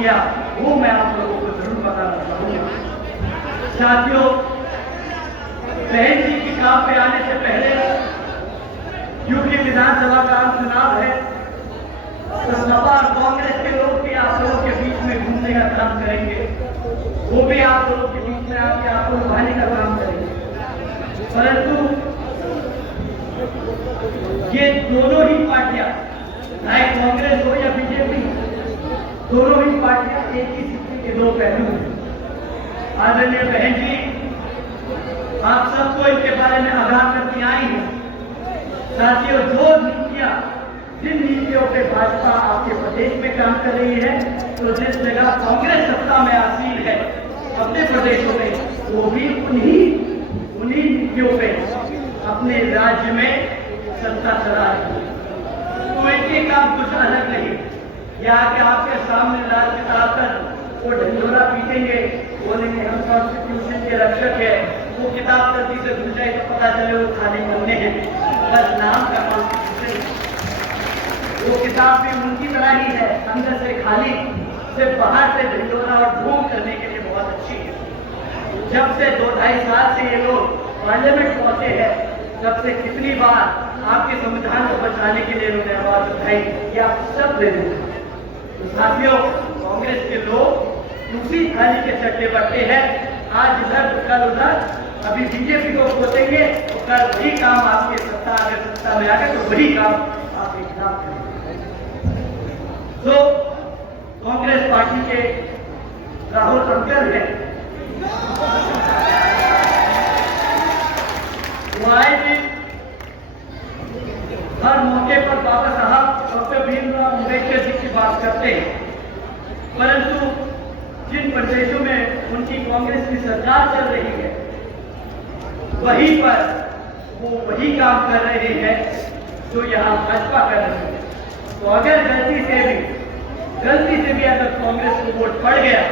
किया वो मैं आप लोगों को जरूर बताना चाहूंगा। साथियों, बहन जी की काम पे आने से पहले क्योंकि विधानसभा का आम चुनाव है तो सपा और कांग्रेस के लोग भी आप लोगों के बीच में घूमने का काम करेंगे, वो भी आप लोगों के बीच में आके आपको लुभाने का काम करेंगे। परंतु ये दोनों ही पार्टियां, चाहे कांग्रेस हो या बीजेपी, दोनों ही पार्टियां एक ही सिक्के के दो पहलू हैं। आदरणीय बहन जी, आप सबको इनके बारे में आगाह करती आई है। साथियों, जो नीतियां, जिन नीतियों पे भाजपा आपके प्रदेश में काम कर रही है, तो जिस जगह कांग्रेस सत्ता में आसीन है अपने प्रदेशों में, वो भी उन्हीं नीतियों पे अपने राज्य में सत्ता चला रही है। तो इनके काम कुछ अलग नहीं। या कि आपके सामने राज चलाकर वो ढिंढोरा पीटेंगे, बोलेंगे हम कॉन्स्टिट्यूशन के रक्षक है, वो किताब गलती से घुस जाए तो पता चले वो खाली बनने हैं, बस नाम का कॉन्स्टिट्यूशन। वो किताब भी उनकी तरह ही है, अंदर से खाली, सिर्फ बाहर से ढिंढोरा और ढूंढ करने के लिए बहुत अच्छी है। जब से 2-2.5 साल से ये लोग पार्लियामेंट पहुंचे हैं, तब से कितनी बार आपके संविधान को बचाने के लिए उन्होंने आवाज उठाई, ये आप सब ले लेते। तो साथियों, कांग्रेस के लोग उसी थाली के चट्टे बट्टे हैं, आज इधर कल उधर। अभी बीजेपी को कोसेंगे तो कल वही काम आपके अगर सत्ता में आ गए तो वही काम आपके खिलाफ करेंगे। तो कांग्रेस पार्टी के राहुल अंकल है, वो आए दिन हर मौके पर बाबा साहब डॉक्टर भीमराव अम्बेडकर जी की बात करते हैं, परंतु जिन प्रदेशों में उनकी कांग्रेस की सरकार चल रही है, वहीं पर वो वही काम कर रहे हैं जो यहाँ भाजपा कर रही है। तो अगर गलती से भी अगर कांग्रेस को वोट पड़ गया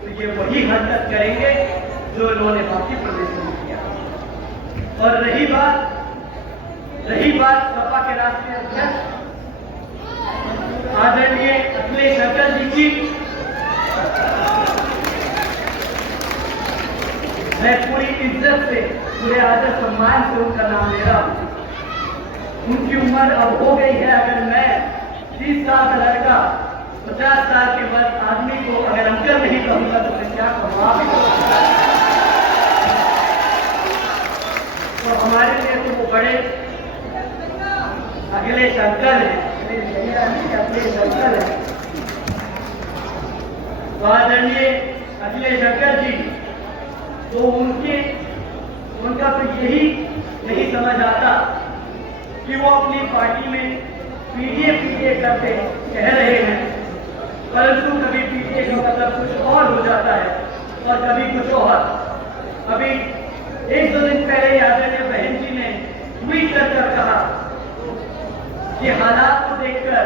तो ये वही हरकत करेंगे जो इन्होंने बाकी प्रदेशों में किया। और रही बात सपा के राष्ट्रीय अध्यक्ष आदरणीय अखिलेश यादव जी की, मैं पूरी इज्जत से, पूरे आदर सम्मान से उनका नाम ले रहा हूं। उनकी उम्र अब हो गई है। अगर मैं 30 साल का लड़का 50 साल के बाद आदमी को अगर अंकल नहीं कहूंगा तो मैं क्या कहूँगा? तो हमारे लिए तो वो बड़े अखिलेश अंकल है, अखिलेश अंकल है। तो आदरणीय अखिलेश अंकल जी, तो उनका तो यही नहीं समझ आता कि वो अपनी पार्टी में पीडीए करते कह रहे हैं, परंतु कभी पीडीए का मतलब कुछ और हो जाता है और कभी कुछ और। अभी 1-2 दिन पहले आदरणीय बहन जी ने ट्वीट कर कहा कि हालात को देखकर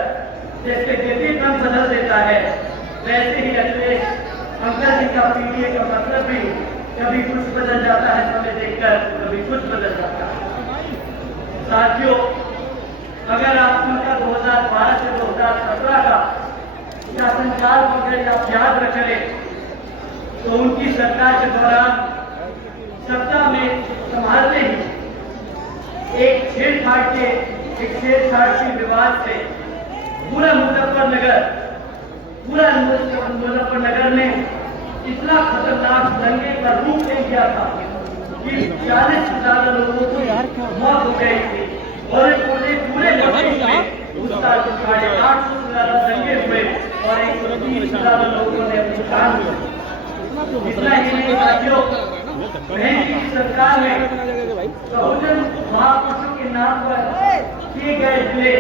जैसे जैसे क्रम बदल देता है, वैसे ही अखिलेश अंकल जी का पीडीए का मतलब भी कभी कुछ बदल जाता है, समय देखकर कभी कुछ बदल जाता है। साथियों, अगर आप उनका 2012 से 2017 का शासनकाल अगर आप याद रख लें तो उनकी सरकार के दौरान सत्ता में संभालते ही एक छेड़छाड़ के विवाद से पूरा मुजफ्फरनगर में इतना खतरनाक दंगे का रूप ले लिया था कि 40 से ज्यादा लोगों को मौत हो गई थी और पूरे उस साल 850 से ज्यादा दंगे हुए और 130 से ज्यादा लोगों ने अपनी जान दी। इतना ही नहीं साथियों, बहन की सरकार में बहुजन महापुरुषों के नाम पर किए गए जिले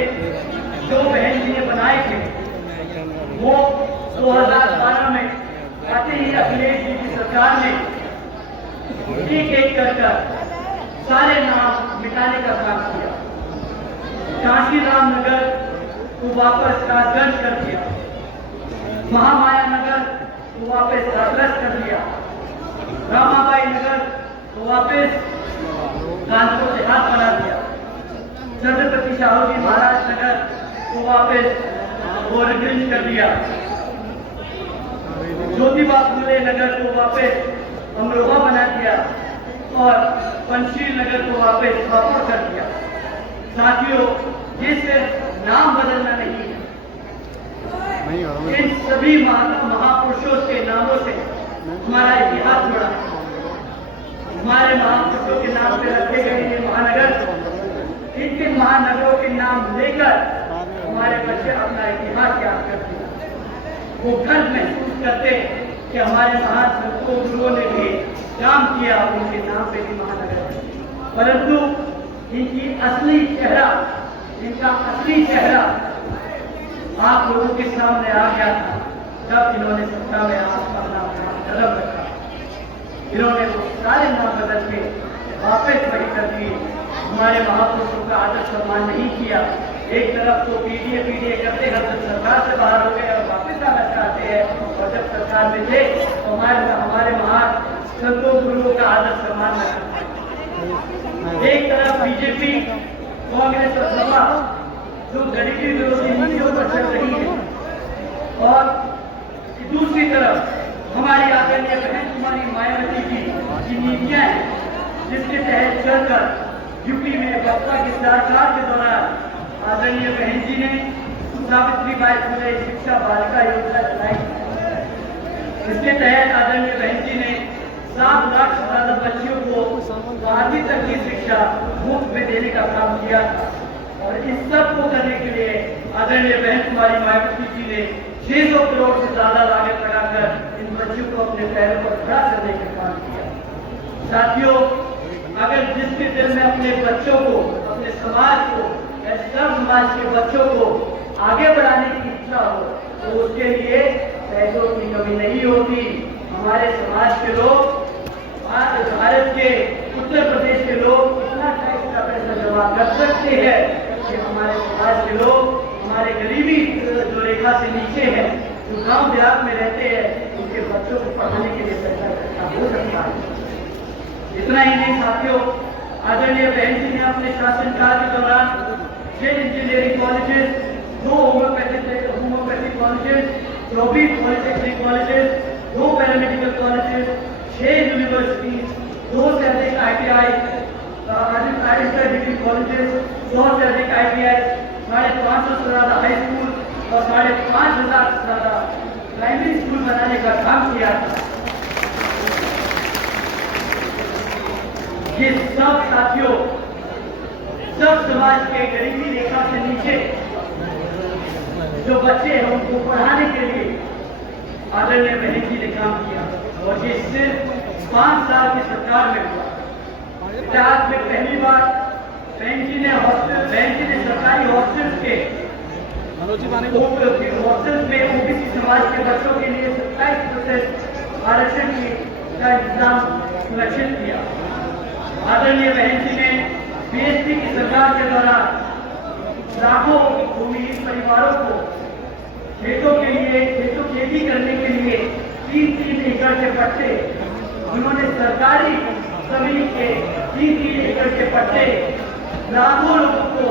जो बहन जी ने बनाए थे, वो 2012 में आते ही अखिलेश जी की सरकार ने एक कर सारे नाम मिटाने का काम किया। काशीराम नगर को वापस राजगंज कर दिया, महामाया नगर को वापस हाथरस कर दिया, रामाबाई नगर को वापस कानपुर देहात बना दिया, छत्रपति शाहू जी महाराज नगर को वापस गोरखगंज कर दिया। ज्योतिबा फुले नगर को वापस अमरोहा बना दिया और पंचशील नगर को वापस हापुड़ कर दिया। साथियों, ये सिर्फ नाम बदलना नहीं है, इन सभी महापुरुषों के नामों से हमारा इतिहास जुड़ा है। हमारे महापुरुषों के नाम पे रखे गए ये महानगर, इनके महानगरों के नाम लेकर हमारे बच्चे अपना इतिहास याद करते हैं। वो गर्व महसूस करते कि हमारे महान संतों गुरुओं ने भी काम किया, उनके नाम पे भी महानगर है। परंतु इनकी असली चेहरा, इनका असली चेहरा आप लोगों के सामने आ गया था जब इन्होंने सत्ता में आपका नाम कदम रखा। इन्होंने वो सारे नाम बदल के वापस वही कर दिए। हमारे महापुरुषों का आदर सम्मान नहीं किया। एक तरफ तो पीडीए करते हम जब सरकार से बाहर हो गए और वापस आना चाहते हैं, और जब सरकार में थे तो हमारे महान संतों गुरुओं का आदर सम्मान न करते। एक तरफ बीजेपी, कांग्रेस और सपा जो गरीबी विरोधी नीतियों पर चल रही है, और दूसरी तरफ हमारी आदरणीय बहन कुमारी मायावती की नीतियां हैं, जिसके तहत चलकर यूपी में बसपा की सरकार के दौरान आदरणीय बहन जी ने सावित्रीबाई फुले शिक्षा बालिका योजना चलाई। इसके तहत आदरणीय बहन जी ने 7 लाख से ज्यादा बच्चियों को 12वीं तक की शिक्षा मुफ्त में देने का काम किया था। और इस सब को करने के लिए आदरणीय बहन कुमारी मायावती जी ने 600 करोड़ से ज्यादा लागत लगाकर इन बच्चों को अपने पैरों पर खड़ा करने का काम किया। साथियों, अगर जिसके दिल में अपने बच्चों को, अपने समाज को, सब समाज के बच्चों को आगे बढ़ाने की इच्छा हो, तो उसके लिए पैसों की कमी नहीं होती। हमारे समाज के लोग, भारत के उत्तर प्रदेश के लोग इतना टैक्स का पैसा जमा कर सकते हैं कि हमारे समाज के लोग, हमारे गरीबी जो रेखा से नीचे है, जो गांव देहात में रहते हैं, उनके बच्चों को पढ़ाने के लिए पैसा इकट्ठा हो सकता है। इतना ही नहीं साथियों, आदरणीय बहन जी ने अपने शासनकाल के दौरान 6 engineering colleges, 2 homeopathic colleges, 24 polytechnic colleges, 2 paramedical colleges, 6 universities, 2 से अधिक ITI, डिग्री कॉलेजेस, 100 से अधिक ITI, 550 से ज्यादा हाई स्कूल और 5,500 से ज्यादा प्राइमरी स्कूल बनाने का काम किया था। ये सब साथियों, सब समाज के गरीबी रेखा से नीचे जो बच्चे हैं उनको पढ़ाने के लिए आदरणीय बहन जी ने काम किया। और ये सिर्फ 5 साल की सरकार में हुआ। इतिहास में पहली बार बहन जी ने सरकारी हॉस्टल्स के हॉस्टल्स में ओबीसी समाज के बच्चों के लिए 27% आरक्षण का इंतजाम सुनिश्चित किया। आदरणीय बहन जी ने बीएसपी की सरकार के दौरान लाखों भूमिहीन परिवारों को खेतों खेती करने के लिए 3-3 एकड़ के पट्टे, उन्होंने सरकारी जमीन के 3-3 एकड़ के पट्टे लाखों लोगों को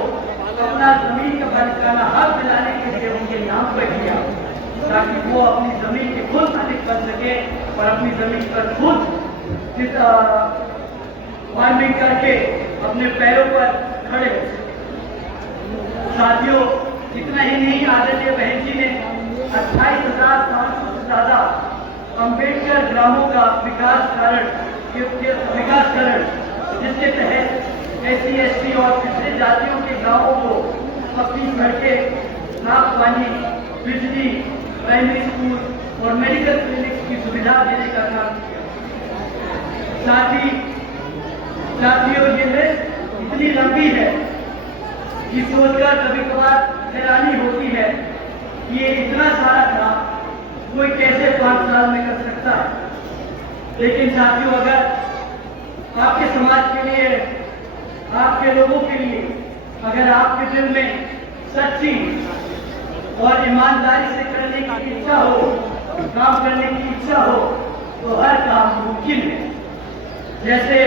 अपना जमीन का मालिकाना हक दिलाने के लिए उनके नाम पर किया, ताकि वो अपनी जमीन के खुद मालिक बन सके और अपनी जमीन पर खुद फार्मिंग करके अपने पैरों पर खड़े हो सके। साथियों, इतना ही नहीं, आदरणीय बहन जी ने 28,500 से ज्यादा अम्बेडकर ग्रामों का विकासकरण, जिसके तहत SC, ST और पिछड़े जातियों के गांवों को अपनी सड़कें, साफ पानी, बिजली, प्राइमरी स्कूल और मेडिकल क्लिनिक की सुविधा देने का काम किया। साथियों, ये लिस्ट इतनी लंबी है कि सोचकर कभी कभार हैरानी होती है कि ये इतना सारा था कोई कैसे 5 साल में कर सकता है। लेकिन साथियों, अगर आपके समाज के लिए, आपके लोगों के लिए, अगर आपके दिल में सच्ची और ईमानदारी से करने की इच्छा हो, काम करने की इच्छा हो, तो हर काम मुमकिन है। जैसे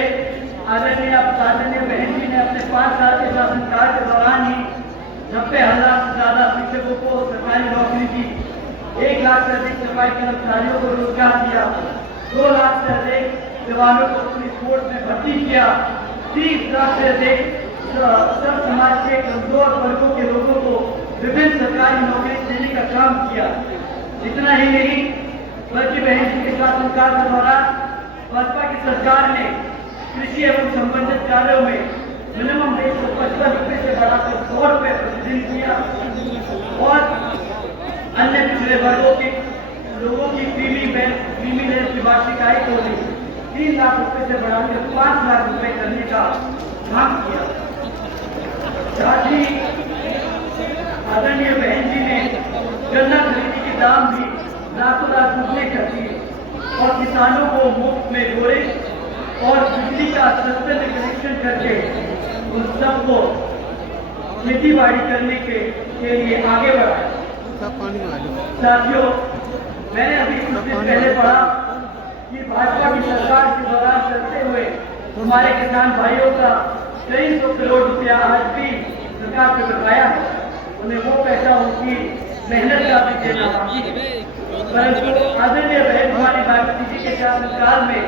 आदरणीय बहन जी ने अपने 5 साल के शासनकाल के दौरान ही 90,000 से ज्यादा शिक्षकों को सरकारी नौकरी दी, 1 लाख से अधिक सफाई कर्मचारियों को रोजगार दिया, 2 लाख से अधिक जवानों को पुलिस फोर्स में भर्ती किया, 30 लाख से अधिक सब समाज के कमजोर वर्गों के लोगों को विभिन्न सरकारी नौकरी देने का काम किया। इतना ही नहीं बल्कि बहन जी के शासनकाल के दौरान भाजपा की सरकार ने कृषि एवं संबंधित कार्यों में मिनिमम वेज को 55 रुपए से बढ़ाकर 100 रुपए प्रतिदिन किया और अन्य पिछड़े वर्गों के लोगों की क्रीमी की वार्षिक आय को भी 3 लाख रुपए से बढ़ाकर 5 लाख रुपए करने का मांग किया। साथ ही आदरणीय बहन जी ने गन्ना खरीदी के दाम भी रातों रात दुगने कर दिए और किसानों को मुफ्त में बोरे और बिजली का सस्ते में कनेक्शन करके उन सबको खेती बाड़ी करने के लिए आगे बढ़ाया। साथियों, मैंने अभी कुछ दिन पहले पढ़ा कि भाजपा की सरकार के दौरान चलते हुए हमारे किसान भाइयों का कई 100 करोड़ रुपया आज भी सरकार पे बकाया है। उन्हें वो पैसा उनकी मेहनत का भी देना बाकी है, परंतु आदरणीय बहन कुमारी भागवती जी के शासनकाल में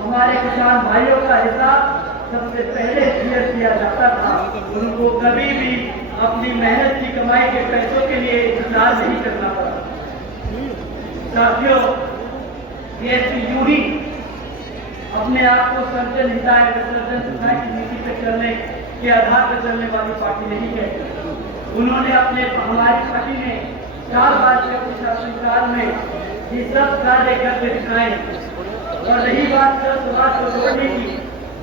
हमारे किसान भाइयों का हिसाब सबसे पहले क्लियर किया जाता था। उनको कभी भी अपनी मेहनत की कमाई के पैसों के लिए इंतजार नहीं करना पड़ा। साथियों, ये यूं ही अपने आप को सर्जन हिताय विसर्जन सुधार की नीति पर चलने के आधार पर चलने वाली पार्टी नहीं है। उन्होंने हमारी पार्टी ने 4 साल के अपने शासनकाल में ये सब कार्य करके दिखाए। और रही बात समाज को जोड़ने की,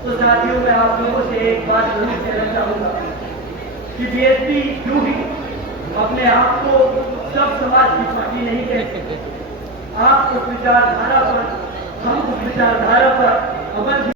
तो साथियों मैं आप लोगों से एक बात जरूर कहना चाहूंगा कि बीएसपी यूं ही अपने आप को सब समाज की पार्टी नहीं कह सकते। आप उस विचारधारा पर, हम उस विचारधारा पर अमल